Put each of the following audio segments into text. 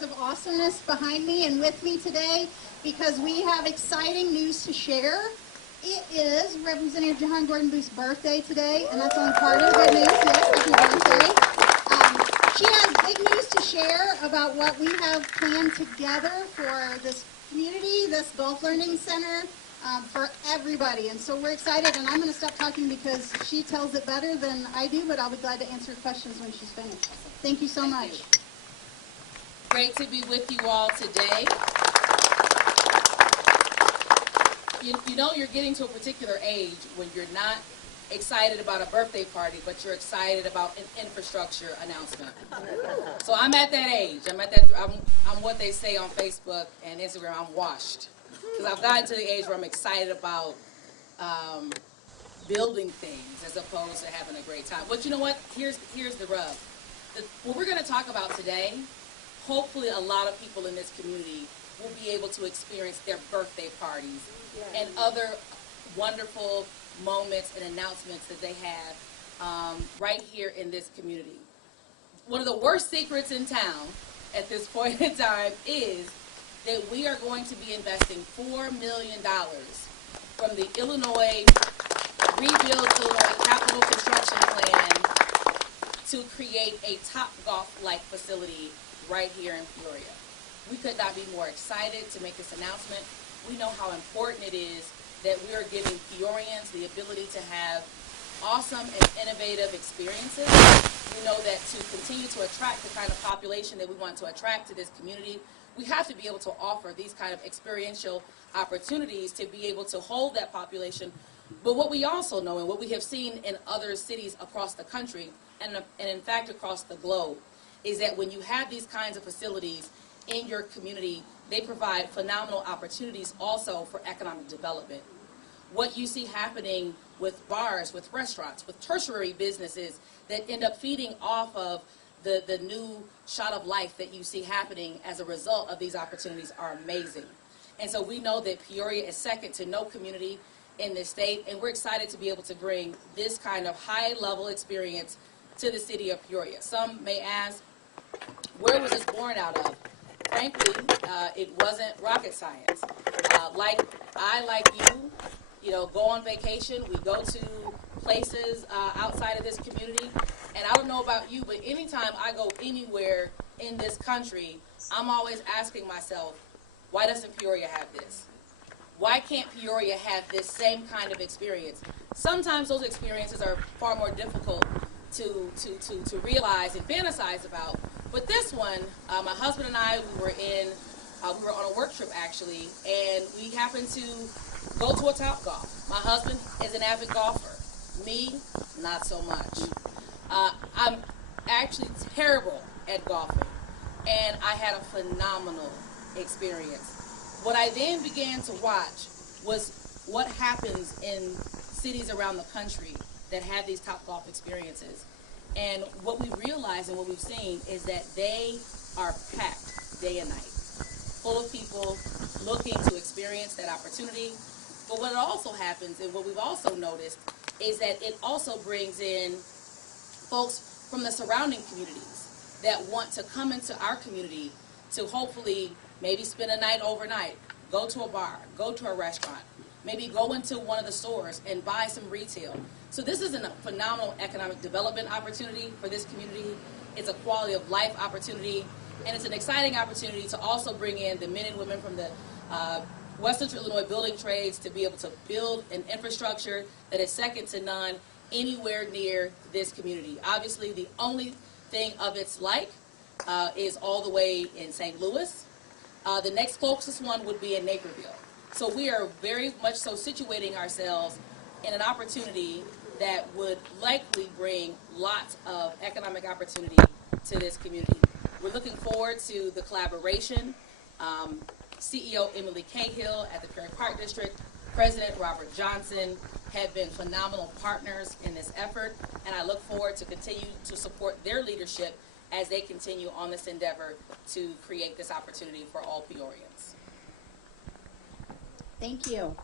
pieces of awesomeness behind me and with me today because we have exciting news to share. It is Representative John Gordon Booth's birthday today, and that's only part of the good news. Yes, happy birthday. She has big news to share about what we have planned together for this community, this Golf Learning Center, for everybody. And so we're excited, and I'm going to stop talking because she tells it better than I do, but I'll be glad to answer questions when she's finished. Thank you so much. Great to be with you all today. You know you're getting to a particular age when you're not excited about a birthday party, but you're excited about an infrastructure announcement. So I'm at that age. I'm what they say on Facebook and Instagram, I'm washed. Because I've gotten to the age where I'm excited about building things as opposed to having a great time. But you know what? Here's the rub. What we're going to talk about today, hopefully a lot of people in this community will be able to experience their birthday parties and other wonderful moments and announcements that they have right here in this community. One of the worst secrets in town at this point in time is that we are going to be investing $4 million from the Rebuild Illinois Capital Construction Plan to create a Topgolf-like facility right here in Peoria. We could not be more excited to make this announcement. We know how important it is that we are giving Peorians the ability to have awesome and innovative experiences. We know that to continue to attract the kind of population that we want to attract to this community, we have to be able to offer these kind of experiential opportunities to be able to hold that population. But what we also know and what we have seen in other cities across the country and in fact across the globe is that when you have these kinds of facilities in your community, they provide phenomenal opportunities also for economic development. What you see happening with bars, with restaurants, with tertiary businesses that end up feeding off of the new shot of life that you see happening as a result of these opportunities are amazing. And so we know that Peoria is second to no community in this state, and we're excited to be able to bring this kind of high-level experience to the city of Peoria. Some may ask, where was this born out of? Frankly, it wasn't rocket science. Like you, go on vacation. We go to places outside of this community. And I don't know about you, but anytime I go anywhere in this country, I'm always asking myself, why doesn't Peoria have this? Why can't Peoria have this same kind of experience? Sometimes those experiences are far more difficult to realize and fantasize about. But this one, my husband and I, we were on a work trip actually, and we happened to go to a Topgolf. My husband is an avid golfer. Me, not so much. I'm actually terrible at golfing, and I had a phenomenal experience. What I then began to watch was what happens in cities around the country that have these Topgolf experiences. And what we've realized and what we've seen is that they are packed day and night, full of people looking to experience that opportunity. But what also happens, and what we've also noticed, is that it also brings in folks from the surrounding communities that want to come into our community to hopefully maybe spend a night overnight, go to a bar, go to a restaurant, maybe go into one of the stores and buy some retail. So this is a phenomenal economic development opportunity for this community. It's a quality of life opportunity, and it's an exciting opportunity to also bring in the men and women from the West Central Illinois building trades to be able to build an infrastructure that is second to none anywhere near this community. Obviously, the only thing of its like is all the way in St. Louis. The next closest one would be in Naperville. So we are very much so situating ourselves in an opportunity that would likely bring lots of economic opportunity to this community. We're looking forward to the collaboration. CEO Emily Cahill at the Peoria Park District, President Robert Johnson have been phenomenal partners in this effort, and I look forward to continue to support their leadership as they continue on this endeavor to create this opportunity for all Peorians. Thank you.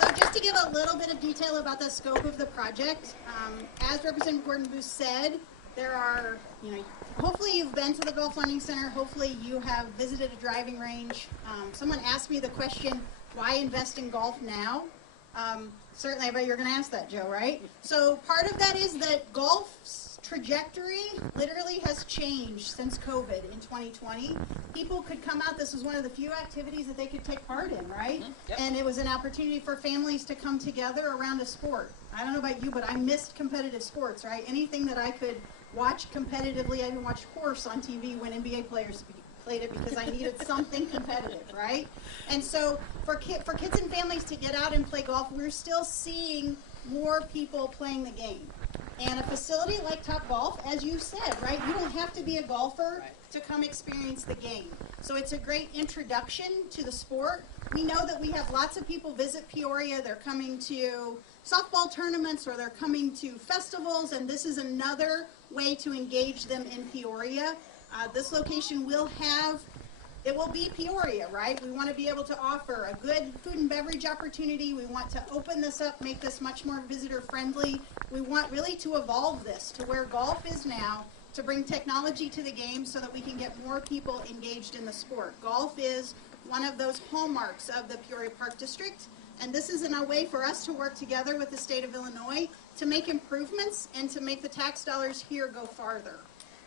So just to give a a little bit of detail about the scope of the project. As Representative Gordon Booth said, there are, hopefully you've been to the Golf Learning Center. Hopefully you have visited a driving range. Someone asked me the question, why invest in golf now? Certainly, I bet you're going to ask that, Joe, right? So part of that is that golf's trajectory literally has changed since COVID in 2020. People could come out. This was one of the few activities that they could take part in, right? Mm-hmm. Yep. And it was an opportunity for families to come together around a sport. I don't know about you, but I missed competitive sports, right? Anything that I could watch competitively. I even watched horse on TV when NBA players played it because I needed something competitive, right? And so for kids and families to get out and play golf, we're still seeing more people playing the game. And a facility like Topgolf, as you said, right, you don't have to be a golfer to come experience the game. So it's a great introduction to the sport. We know that we have lots of people visit Peoria. They're coming to softball tournaments or they're coming to festivals, and this is another way to engage them in Peoria. This location will be Peoria, right? We want to be able to offer a good food and beverage opportunity. We want to open this up, make this much more visitor friendly. We want really to evolve this to where golf is now, to bring technology to the game so that we can get more people engaged in the sport. Golf is one of those hallmarks of the Peoria Park District, and this is a way for us to work together with the state of Illinois to make improvements and to make the tax dollars here go farther.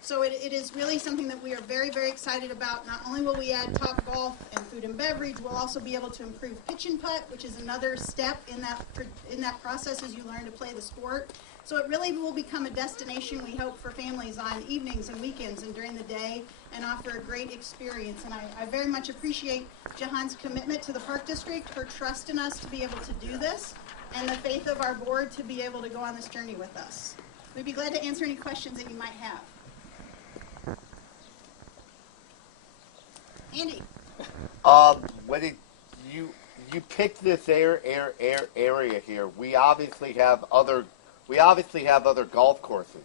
So it is really something that we are very, very excited about. Not only will we add Topgolf and food and beverage, we'll also be able to improve pitch and putt, which is another step in that process as you learn to play the sport. So it really will become a destination, we hope, for families on evenings and weekends and during the day, and offer a great experience. And I very much appreciate Jahan's commitment to the Park District, her trust in us to be able to do this, and the faith of our board to be able to go on this journey with us. We'd be glad to answer any questions that you might have. Andy. When you picked this area here, we obviously have other golf courses.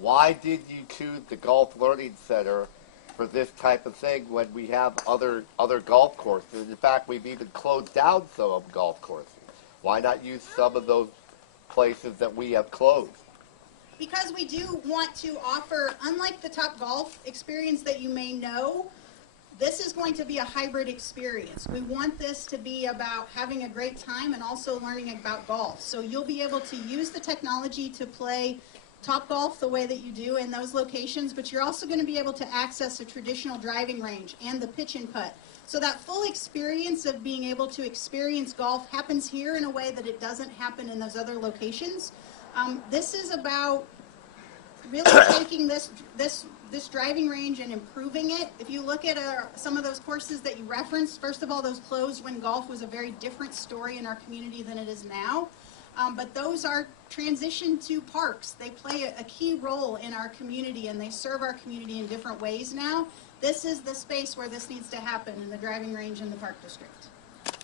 Why did you choose the Golf Learning Center for this type of thing when we have other golf courses? In fact, we've even closed down some golf courses. Why not use some of those places that we have closed? Because we do want to offer, unlike the Topgolf experience that you may know, this is going to be a hybrid experience. We want this to be about having a great time and also learning about golf. So you'll be able to use the technology to play Topgolf the way that you do in those locations, but you're also going to be able to access a traditional driving range and the pitch and putt. So that full experience of being able to experience golf happens here in a way that it doesn't happen in those other locations. This is about really taking this driving range and improving it. If you look at some of those courses that you referenced, first of all, those closed when golf was a very different story in our community than it is now. But those are transitioned to parks. They play a key role in our community, and they serve our community in different ways now. This is the space where this needs to happen, in the driving range in the Park District.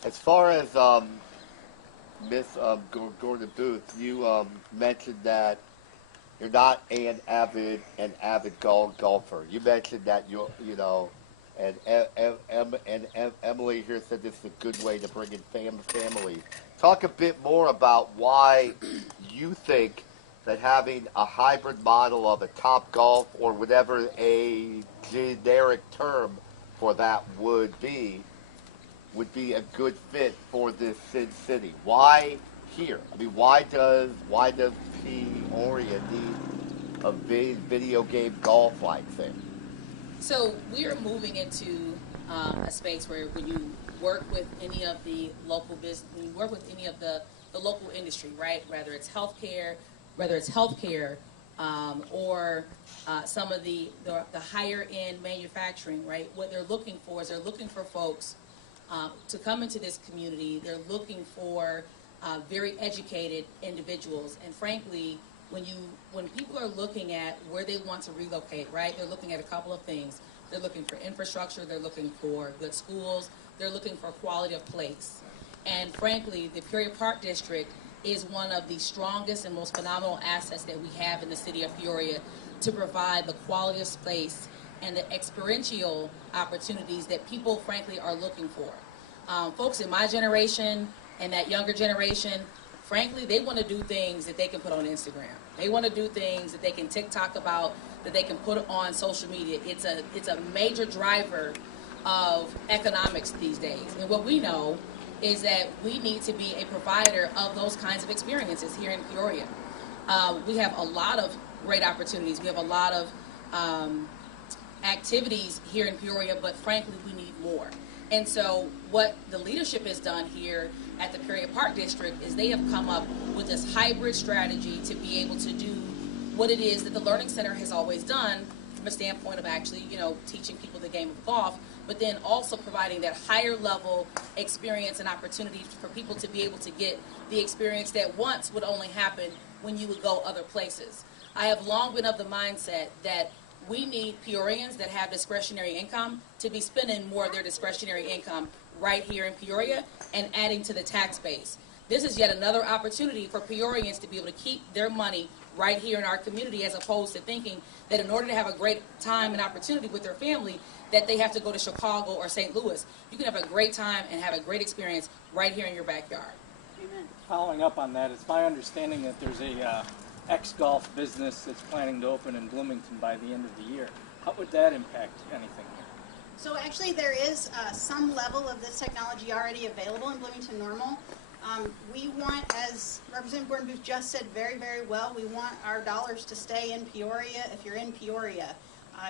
As far as Miss Gordon Booth, you mentioned that you're not an avid golfer. You mentioned that and Emily here said this is a good way to bring in family. Talk a bit more about why you think that having a hybrid model of a Topgolf or whatever a generic term for that would be a good fit for this city. Why here? I mean, why does Peoria need a video game golf-like thing? So we are moving into a space where when you work with any of the local business, when you work with any of the local industry, right? Whether it's healthcare, or some of the higher end manufacturing, right? What they're looking for is they're looking for folks to come into this community. They're looking for very educated individuals, and frankly, when people are looking at where they want to relocate, right? They're looking at a couple of things. They're looking for infrastructure. They're looking for good schools. They're looking for quality of place. And frankly, the Peoria Park District is one of the strongest and most phenomenal assets that we have in the city of Peoria to provide the quality of space and the experiential opportunities that people, frankly, are looking for. Folks in my generation and that younger generation, frankly, they want to do things that they can put on Instagram. They want to do things that they can TikTok about, that they can put on social media. It's a major driver of economics these days. And what we know is that we need to be a provider of those kinds of experiences here in Peoria. We have a lot of great opportunities. We have a lot of activities here in Peoria, but frankly, we need more. And so what the leadership has done here at the Peoria Park District is they have come up with this hybrid strategy to be able to do what it is that the Learning Center has always done from a standpoint of actually, teaching people the game of golf, but then also providing that higher level experience and opportunity for people to be able to get the experience that once would only happen when you would go other places. I have long been of the mindset that we need Peorians that have discretionary income to be spending more of their discretionary income right here in Peoria and adding to the tax base. This is yet another opportunity for Peorians to be able to keep their money right here in our community, as opposed to thinking that in order to have a great time and opportunity with their family, that they have to go to Chicago or St. Louis. You can have a great time and have a great experience right here in your backyard. Amen. Following up on that, it's my understanding that there's a ex-golf business that's planning to open in Bloomington by the end of the year. How would that impact anything here? So actually there is some level of this technology already available in Bloomington Normal. We want, as Representative Gordon Booth just said very, very well, we want our dollars to stay in Peoria if you're in Peoria.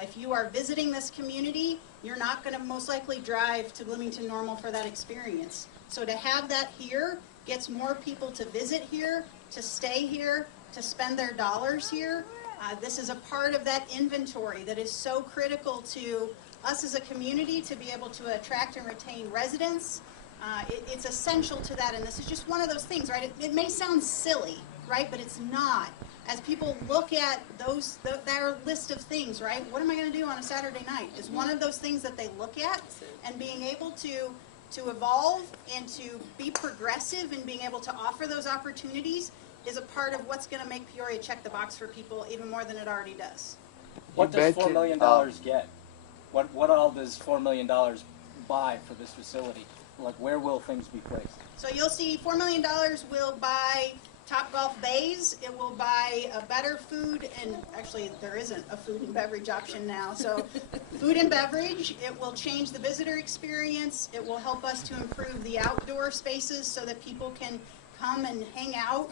If you are visiting this community, you're not going to most likely drive to Bloomington Normal for that experience. So to have that here gets more people to visit here, to stay here, to spend their dollars here. This is a part of that inventory that is so critical to us as a community to be able to attract and retain residents. It's essential to that, and this is just one of those things, right? It may sound silly, right, but it's not. As people look at their list of things, right, what am I going to do on a Saturday night is one of those things that they look at, and being able to evolve and to be progressive and being able to offer those opportunities is a part of what's going to make Peoria check the box for people even more than it already does. What does $4 million get? What all does $4 million buy for this facility? Like, where will things be placed? So you'll see $4 million will buy Topgolf bays. It will buy a better food, and actually there isn't a food and beverage option now. So food and beverage. It will change the visitor experience. It will help us to improve the outdoor spaces so that people can come and hang out.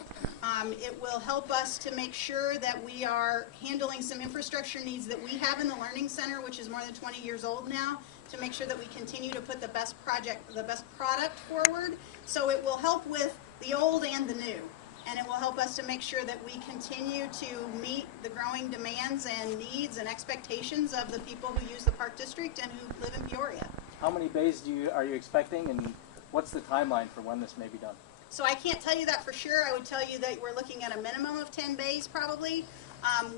It will help us to make sure that we are handling some infrastructure needs that we have in the Learning Center, which is more than 20 years old now, to make sure that we continue to put the best product forward. So it will help with the old and the new. And it will help us to make sure that we continue to meet the growing demands and needs and expectations of the people who use the Park District and who live in Peoria. How many bays are you expecting, and what's the timeline for when this may be done? So I can't tell you that for sure. I would tell you that we're looking at a minimum of 10 bays probably.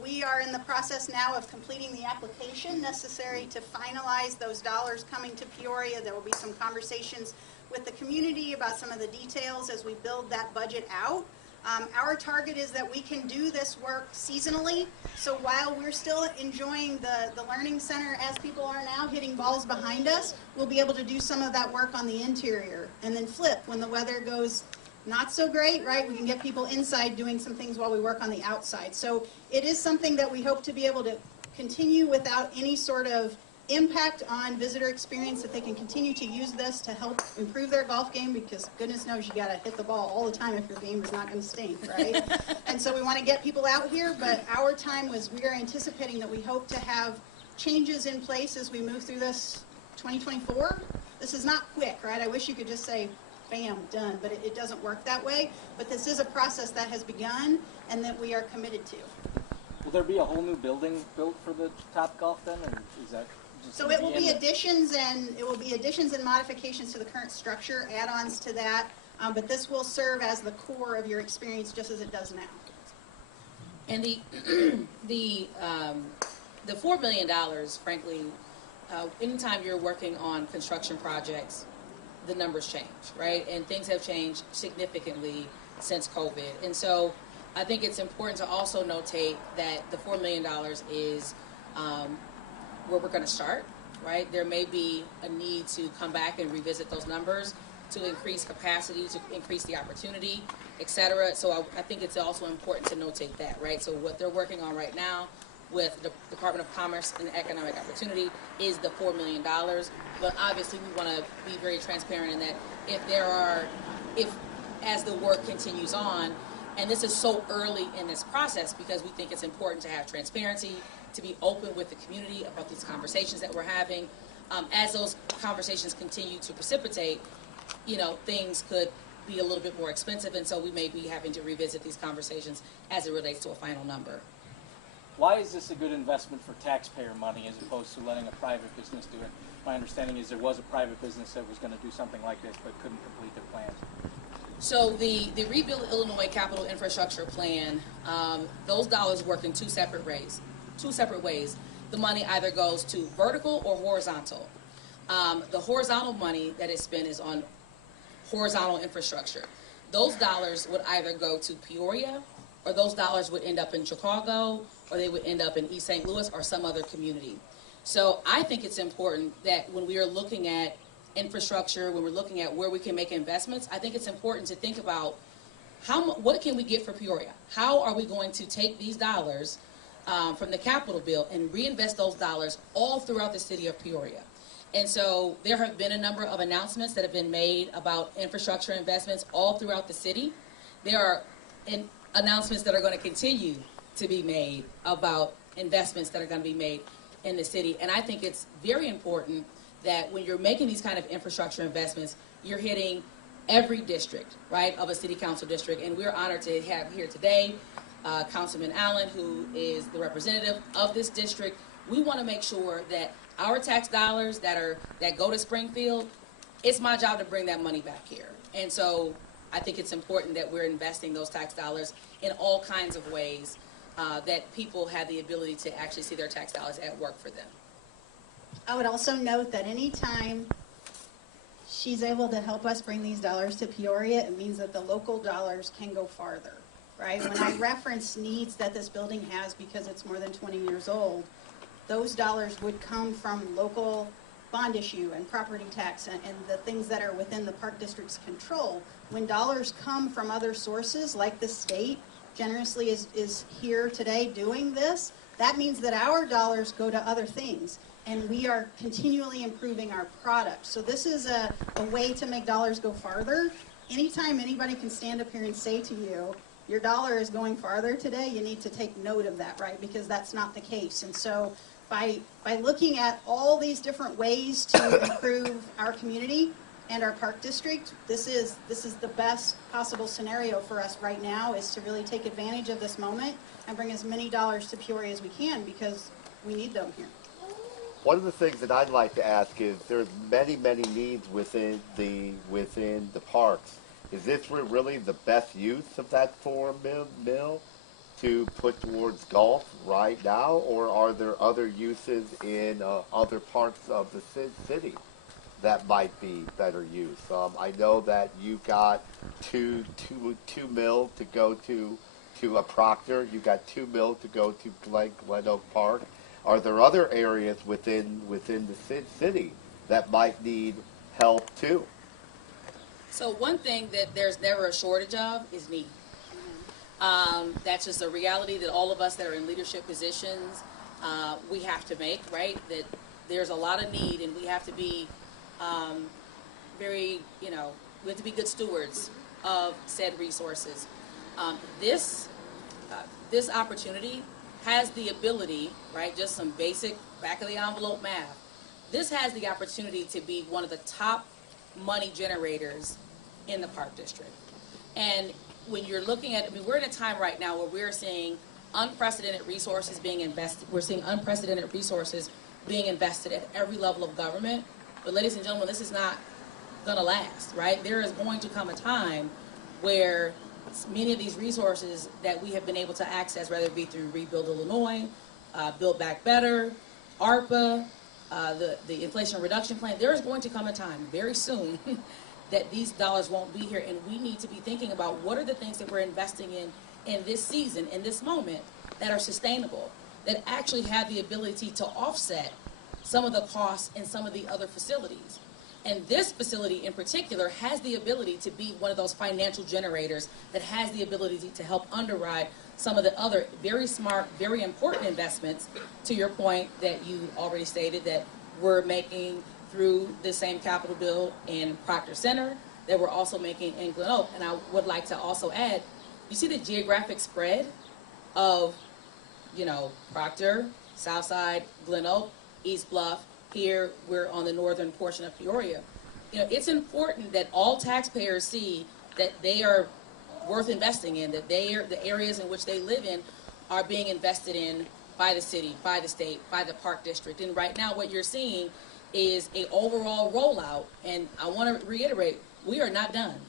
We are in the process now of completing the application necessary to finalize those dollars coming to Peoria. There will be some conversations with the community about some of the details as we build that budget out. Our target is that we can do this work seasonally. So while we're still enjoying the Learning Center as people are now hitting balls behind us, we'll be able to do some of that work on the interior and then flip when the weather goes not so great, right? We can get people inside doing some things while we work on the outside. So it is something that we hope to be able to continue without any sort of impact on visitor experience, that they can continue to use this to help improve their golf game, because goodness knows you got to hit the ball all the time if your game is not going to stink, right? And so we want to get people out here, but our time was, we are anticipating that we hope to have changes in place as we move through this 2024. This is not quick, right? I wish you could just say, bam, done, but it doesn't work that way. But this is a process that has begun and that we are committed to. Will there be a whole new building built for the Topgolf then, or is that just So it will be additions and modifications to the current structure, add-ons to that, but this will serve as the core of your experience just as it does now. And the $4 million, frankly, anytime you're working on construction projects, the numbers change, right? And things have changed significantly since COVID. And so I think it's important to also notate that the $4 million is where we're going to start, right? There may be a need to come back and revisit those numbers, to increase capacity, to increase the opportunity, et cetera. So I think it's also important to notate that, right? So what they're working on right now with the Department of Commerce and Economic Opportunity is the $4 million. But obviously we want to be very transparent in that if as the work continues on, and this is so early in this process because we think it's important to have transparency, to be open with the community about these conversations that we're having. As those conversations continue to precipitate, things could be a little bit more expensive, and so we may be having to revisit these conversations as it relates to a final number. Why is this a good investment for taxpayer money as opposed to letting a private business do it? My understanding is there was a private business that was going to do something like this but couldn't complete their plans. So the Rebuild Illinois Capital Infrastructure Plan, those dollars work in two separate ways. The money either goes to vertical or horizontal. The horizontal money that is spent is on horizontal infrastructure. Those dollars would either go to Peoria, or those dollars would end up in Chicago, or they would end up in East St. Louis or some other community. So I think it's important that when we are looking at infrastructure, when we're looking at where we can make investments, I think it's important to think about what can we get for Peoria? How are we going to take these dollars from the capital bill and reinvest those dollars all throughout the city of Peoria? And so there have been a number of announcements that have been made about infrastructure investments all throughout the city. There are announcements that are going to continue to be made about investments that are going to be made in the city. And I think it's very important that when you're making these kind of infrastructure investments, you're hitting every district, right, of a city council district. And we're honored to have here today Councilman Allen, who is the representative of this district. We want to make sure that our tax dollars that go to Springfield, it's my job to bring that money back here. And so I think it's important that we're investing those tax dollars in all kinds of ways that people have the ability to actually see their tax dollars at work for them. I would also note that anytime she's able to help us bring these dollars to Peoria, it means that the local dollars can go farther, right? When I reference needs that this building has because it's more than 20 years old, those dollars would come from local bond issue and property tax and the things that are within the park district's control. When dollars come from other sources, like the state generously is here today doing this, that means that our dollars go to other things. And we are continually improving our product. So this is a way to make dollars go farther. Anytime anybody can stand up here and say to you, your dollar is going farther today, you need to take note of that, right? Because that's not the case. And so by looking at all these different ways to improve our community and our park district, this is the best possible scenario for us right now, is to really take advantage of this moment and bring as many dollars to Peoria as we can, because we need them here. One of the things that I'd like to ask is there's many needs within the parks. Is this really the best use of that $4 million to put towards golf right now, or are there other uses in other parts of the city that might be better use? I know that you got $2 million to go to a Proctor. You got $2 million to go to Glen Oak Park. Are there other areas within the city that might need help too? So one thing that there's never a shortage of is need. That's just a reality that all of us that are in leadership positions, we have to make, right? That there's a lot of need, and we have to be we have to be good stewards of said resources. This opportunity has the ability, right, just some basic back-of-the-envelope math, this has the opportunity to be one of the top money generators in the Park District. And when you're looking at, we're in a time right now where we're seeing unprecedented resources being invested. We're seeing unprecedented resources being invested at every level of government. But ladies and gentlemen, this is not going to last, right? There is going to come a time where many of these resources that we have been able to access, whether it be through Rebuild Illinois, Build Back Better, ARPA, the Inflation Reduction Plan, there is going to come a time very soon that these dollars won't be here, and we need to be thinking about what are the things that we're investing in this season, in this moment, that are sustainable, that actually have the ability to offset some of the costs in some of the other facilities. And this facility in particular has the ability to be one of those financial generators that has the ability to help underwrite some of the other very smart, very important investments, to your point that you already stated, that we're making through the same capital bill in Proctor Center, that we're also making in Glen Oak. And I would like to also add, you see the geographic spread of, Proctor, Southside, Glen Oak, East Bluff. Here, we're on the northern portion of Peoria. It's important that all taxpayers see that they are worth investing in, that the areas in which they live in are being invested in by the city, by the state, by the Park District. And right now what you're seeing is a overall rollout. And I want to reiterate, we are not done.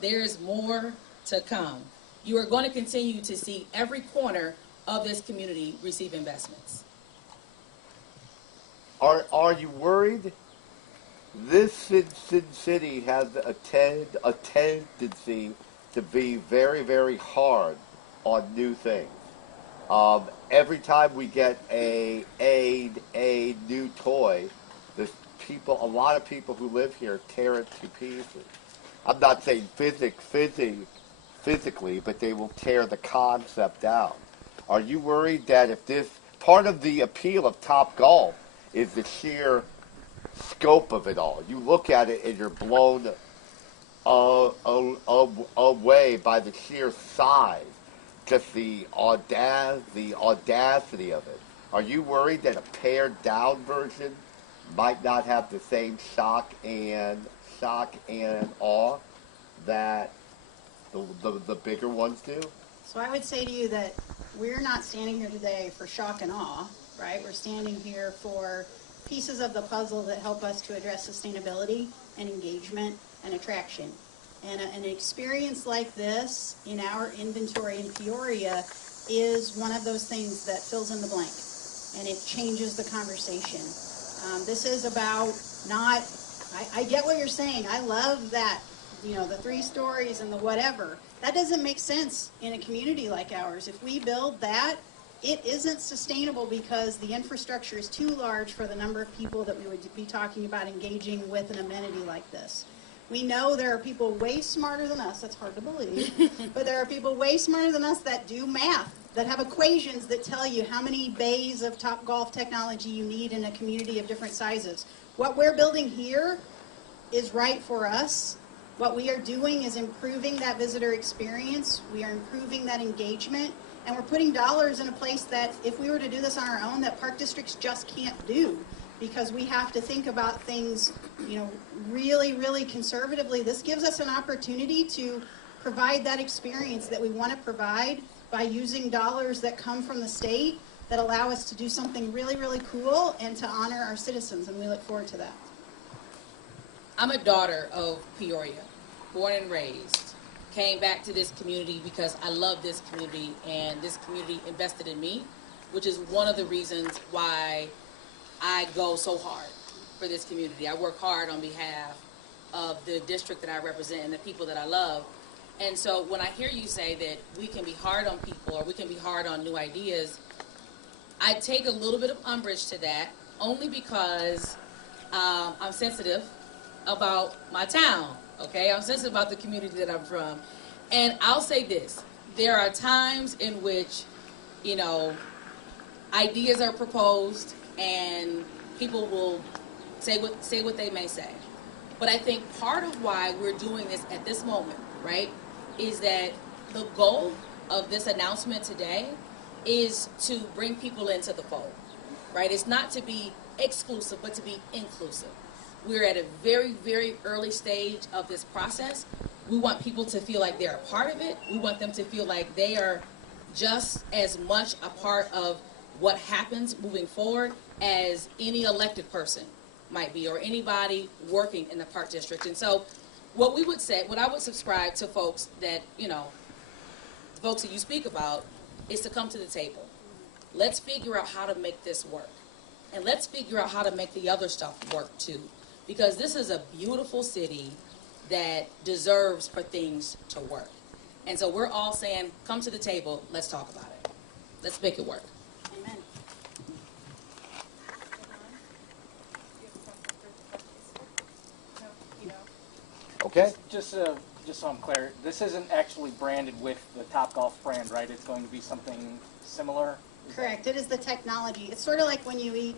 There's more to come. You are going to continue to see every corner of this community receive investments. Are you worried? This city has a tendency to be very, very hard on new things. Every time we get a new toy, a lot of people who live here tear it to pieces. I'm not saying physically, but they will tear the concept out. Are you worried that if this part of the appeal of Topgolf is the sheer scope of it all? You look at it and you're blown away by the sheer size, just the audacity of it. Are you worried that a pared down version might not have the same shock and awe that the bigger ones do? So I would say to you that we're not standing here today for shock and awe, right? We're standing here for pieces of the puzzle that help us to address sustainability and engagement and attraction. And an experience like this in our inventory in Peoria is one of those things that fills in the blank, and it changes the conversation. This is about I get what you're saying. I love that, the 3 stories and the whatever. That doesn't make sense in a community like ours. If we build that, it isn't sustainable because the infrastructure is too large for the number of people that we would be talking about engaging with an amenity like this. We know there are people way smarter than us, that's hard to believe, but there are people way smarter than us that do math, that have equations that tell you how many bays of Topgolf technology you need in a community of different sizes. What we're building here is right for us. What we are doing is improving that visitor experience. We are improving that engagement. And we're putting dollars in a place that if we were to do this on our own, that park districts just can't do, because we have to think about things, really, really conservatively. This gives us an opportunity to provide that experience that we want to provide by using dollars that come from the state that allow us to do something really, really cool and to honor our citizens, and we look forward to that. I'm a daughter of Peoria, born and raised. Came back to this community because I love this community, and this community invested in me, which is one of the reasons why I go so hard for this community. I work hard on behalf of the district that I represent and the people that I love. And so when I hear you say that we can be hard on people or we can be hard on new ideas, I take a little bit of umbrage to that, only because I'm sensitive about my town, okay? I'm sensitive about the community that I'm from. And I'll say this, there are times in which, ideas are proposed and people will say what they may say. But I think part of why we're doing this at this moment, right, is that the goal of this announcement today is to bring people into the fold, right? It's not to be exclusive, but to be inclusive. We're at a very, very early stage of this process. We want people to feel like they're a part of it. We want them to feel like they are just as much a part of what happens moving forward as any elected person might be, or anybody working in the Park District. And so what I would subscribe to folks that, the folks that you speak about, is to come to the table. Let's figure out how to make this work. And let's figure out how to make the other stuff work too. Because this is a beautiful city that deserves for things to work. And so we're all saying, come to the table, let's talk about it. Let's make it work. Amen. Okay. Just so I'm clear, this isn't actually branded with the Topgolf brand, right? It's going to be something similar? Correct. It is the technology. It's sort of like when you eat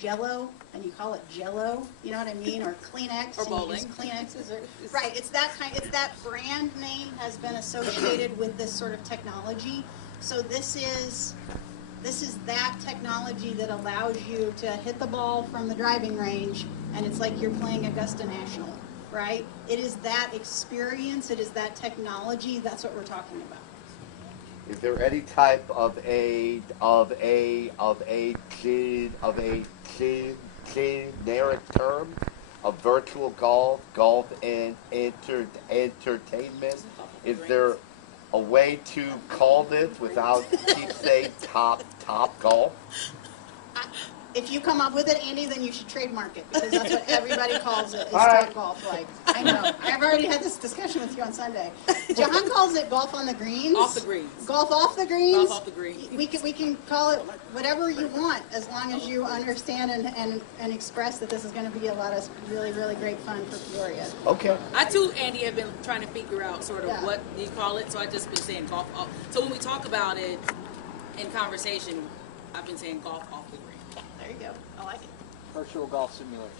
Jell-O and you call it Jell-O. You know what I mean? Or Kleenex. Or and you bowling. use Kleenexes. Right. It's that kind. It's that brand name has been associated with this sort of technology. So this is that technology that allows you to hit the ball from the driving range, and it's like you're playing Augusta National, right? It is that experience. It is that technology. That's what we're talking about. Is there any type of generic term of virtual golf and entertainment? Is there a way to call this without keep saying top golf? If you come up with it, Andy, then you should trademark it, because that's what everybody calls it, is All right. Topgolf. Like, I know. I've already had this discussion with you on Sunday. Jahan calls it golf on the greens. Off the greens. Golf off the greens. Golf off the greens. We can call it whatever you want, as long as you understand and express that this is going to be a lot of really, really great fun for Peoria. Okay. I too, Andy, have been trying to figure out sort of Yeah. what you call it, so I just been saying golf off. So when we talk about it in conversation, I've been saying golf off the green. There you go. I like it. Virtual golf simulation.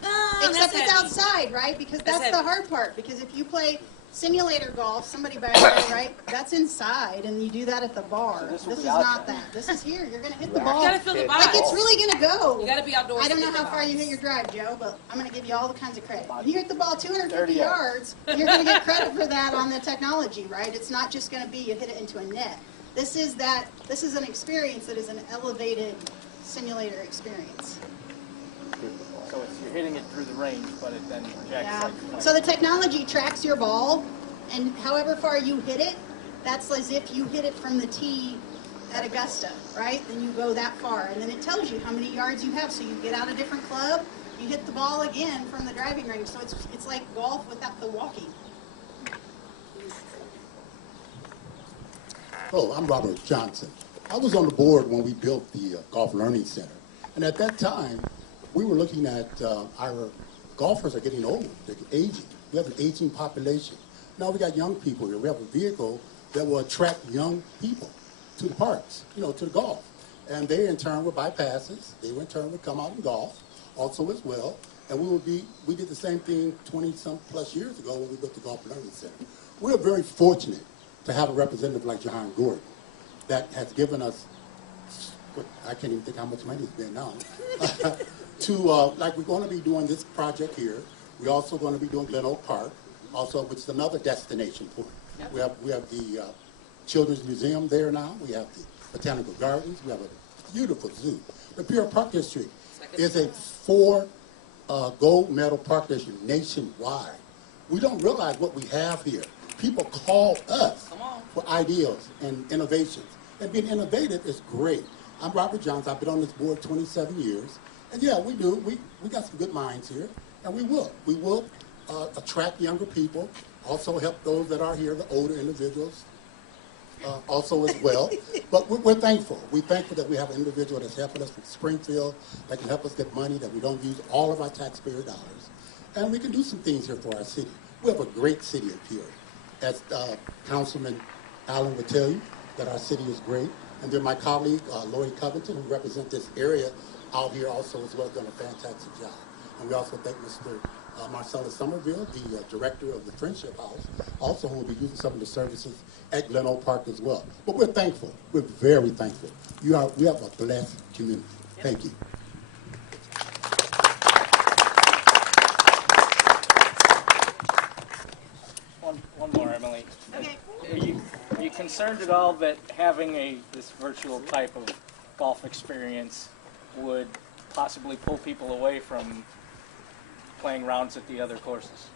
Except it's heavy. outside, right? Because that's That's the heavy. hard part. Because if you play simulator golf, somebody back there, right? That's inside, and you do that at the bar. So this will This be is not outside. that. This is here. You're going to hit the You ball. You gotta feel the vibe. Like it's really going to go. You gotta be outdoors. I don't to know get how the far you vibes. hit your drive, Joe, but I'm going to give you all the kinds of credit. If you hit the ball 250 30 yards, you're going to get credit for that on the technology, right? It's not just going to be you hit it into a net. This is an experience that is an elevated simulator experience. So you're hitting it through the range, but it then projects Yeah. like you're playing. So the technology tracks your ball, and however far you hit it, that's as if you hit it from the tee at Augusta, right? Then you go that far, and then it tells you how many yards you have. So you get out a different club, you hit the ball again from the driving range. So it's like golf without the walking. Hello, I'm Robert Johnson. I was on the board when we built the Golf Learning Center. And at that time, we were looking at our golfers are getting old, they're aging. We have an aging population. Now we got young people here. We have a vehicle that will attract young people to the parks, to the golf. And they in turn will buy passes. They in turn would come out and golf also as well. And we did the same thing 20-some plus years ago when we built the Golf Learning Center. We're very fortunate to have a representative like Jahan Gordon that has given us, I can't even think how much money it's been now, like we're going to be doing this project here. We're also going to be doing Glen Oak Park, also, which is another destination point. We have the Children's Museum there now. We have the Botanical Gardens. We have a beautiful zoo. The Peoria Park District is a 4 gold medal park district nationwide. We don't realize what we have here. People call us for ideas and innovations. And being innovative is great. I'm Robert Johnson. I've been on this board 27 years. And yeah, we do. We got some good minds here. And we will. We will attract younger people, also help those that are here, the older individuals, also as well. But we're thankful. We're thankful that we have an individual that's helping us from Springfield, that can help us get money, that we don't use all of our taxpayer dollars. And we can do some things here for our city. We have a great city in Peoria. As Councilman Allen would tell you, that our city is great. And then my colleague, Lori Covington, who represents this area out here also as well, done a fantastic job. And we also thank Mr. Marcellus Somerville, the director of the Friendship House, also who will be using some of the services at Glen Oak Park as well. But we're thankful. We're very thankful. We have a blessed community. Thank you. One more, Emily. Okay. Are you concerned at all that having this virtual type of golf experience would possibly pull people away from playing rounds at the other courses?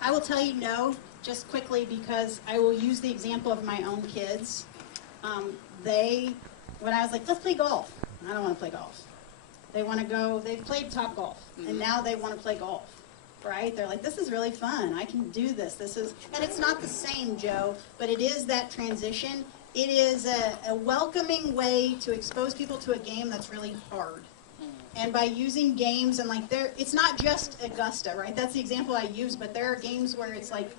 I will tell you no, just quickly, because I will use the example of my own kids. When I was like, let's play golf, I don't want to play golf. They want to go, they've played Topgolf, and now they want to play golf, right? They're like, this is really fun, I can do this. And it's not the same, Joe, but it is that transition. It is a welcoming way to expose people to a game that's really hard. And by using games and like it's not just Augusta, right? That's the example I use, but there are games where it's like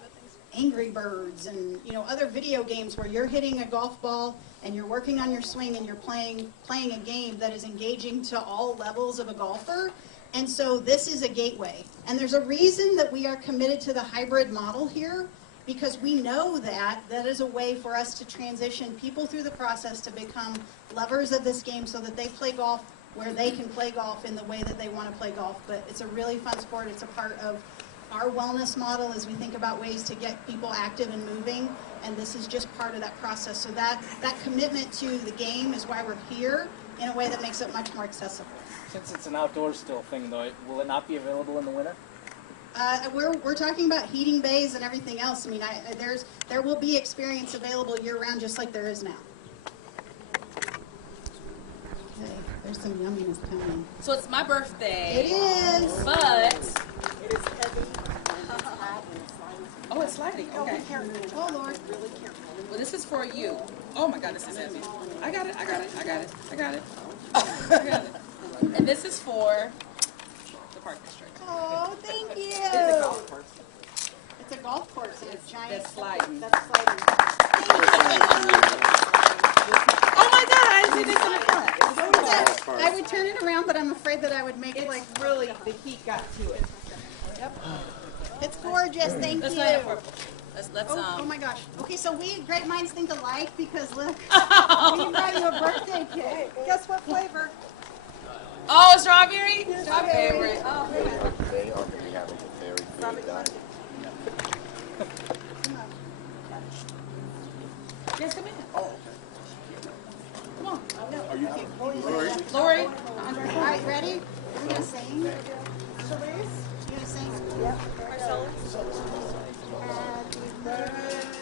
Angry Birds and other video games where you're hitting a golf ball and you're working on your swing and you're playing a game that is engaging to all levels of a golfer. And so this is a gateway. And there's a reason that we are committed to the hybrid model here, because we know that is a way for us to transition people through the process to become lovers of this game so that they play golf where they can play golf in the way that they want to play golf. But it's a really fun sport. It's a part of our wellness model as we think about ways to get people active and moving, and this is just part of that process. So that commitment to the game is why we're here in a way that makes it much more accessible. Since it's an outdoor still thing, though, will it not be available in the winter? We're talking about heating bays and everything else. I mean, there will be experience available year-round just like there is now. Okay, there's some yumminess coming. So it's my birthday. It is. But It is heavy, oh, it's sliding. Okay. Oh, Lord. really careful. Well, this is for you. Oh my God, this is heavy. I got it. And this is for the Park District. Oh, thank you. It's a golf course. It's a golf course and a giant. That's sliding. That's sliding. Oh my God, I did this in the front. I would turn it around, but I'm afraid that I would make it like. Really, the heat got to it. Yep. It's gorgeous. Thank Let's you. light up purple. Let's Oh my gosh. Okay, so great minds think alike because look, we brought you a birthday cake. Guess what flavor? Oh, strawberry? My favorite. Oh, They are going to be having a very big night. Yes, come in. Come on. Are you Lori. All right, ready? I'm gonna sing. Charisse, you gonna sing? Yep. Marcellus. Happy birthday